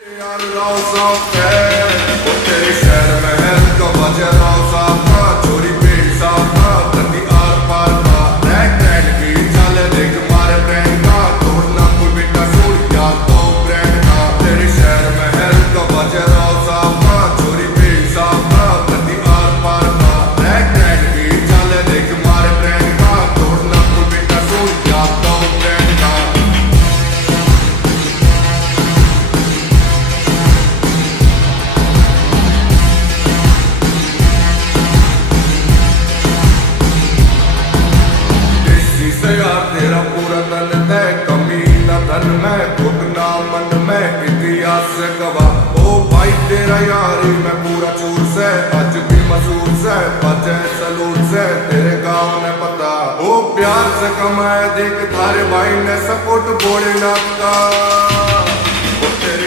यार रौसा पे वो तेरे शहर में है तो बजे रौसा का चोरी पेट साफा तंदी आर पार का रैक रैक की चले देख मारे ब्रांड का तोड़ना कोई बेटा सूट या तो ब्रांड का तेरे शहर में है तो बजे रौसा का चोरी पेट साफा तंदी आर पार का रैक रैक की चले देख मारे ब्रांड का तोड़ना कोई बेटा सूट या तो ब्रांड का से यार तेरा पूरा तन तय कमी न धन में घुटना मन में इतिहास से गवाह ओ भाई तेरा यारी मैं पूरा चूर से आज भी मसूर से बचे सलूट से तेरे गाँव ने पता ओ प्यार से कमाए देख थारे भाई ने सपोर्ट बोले ना का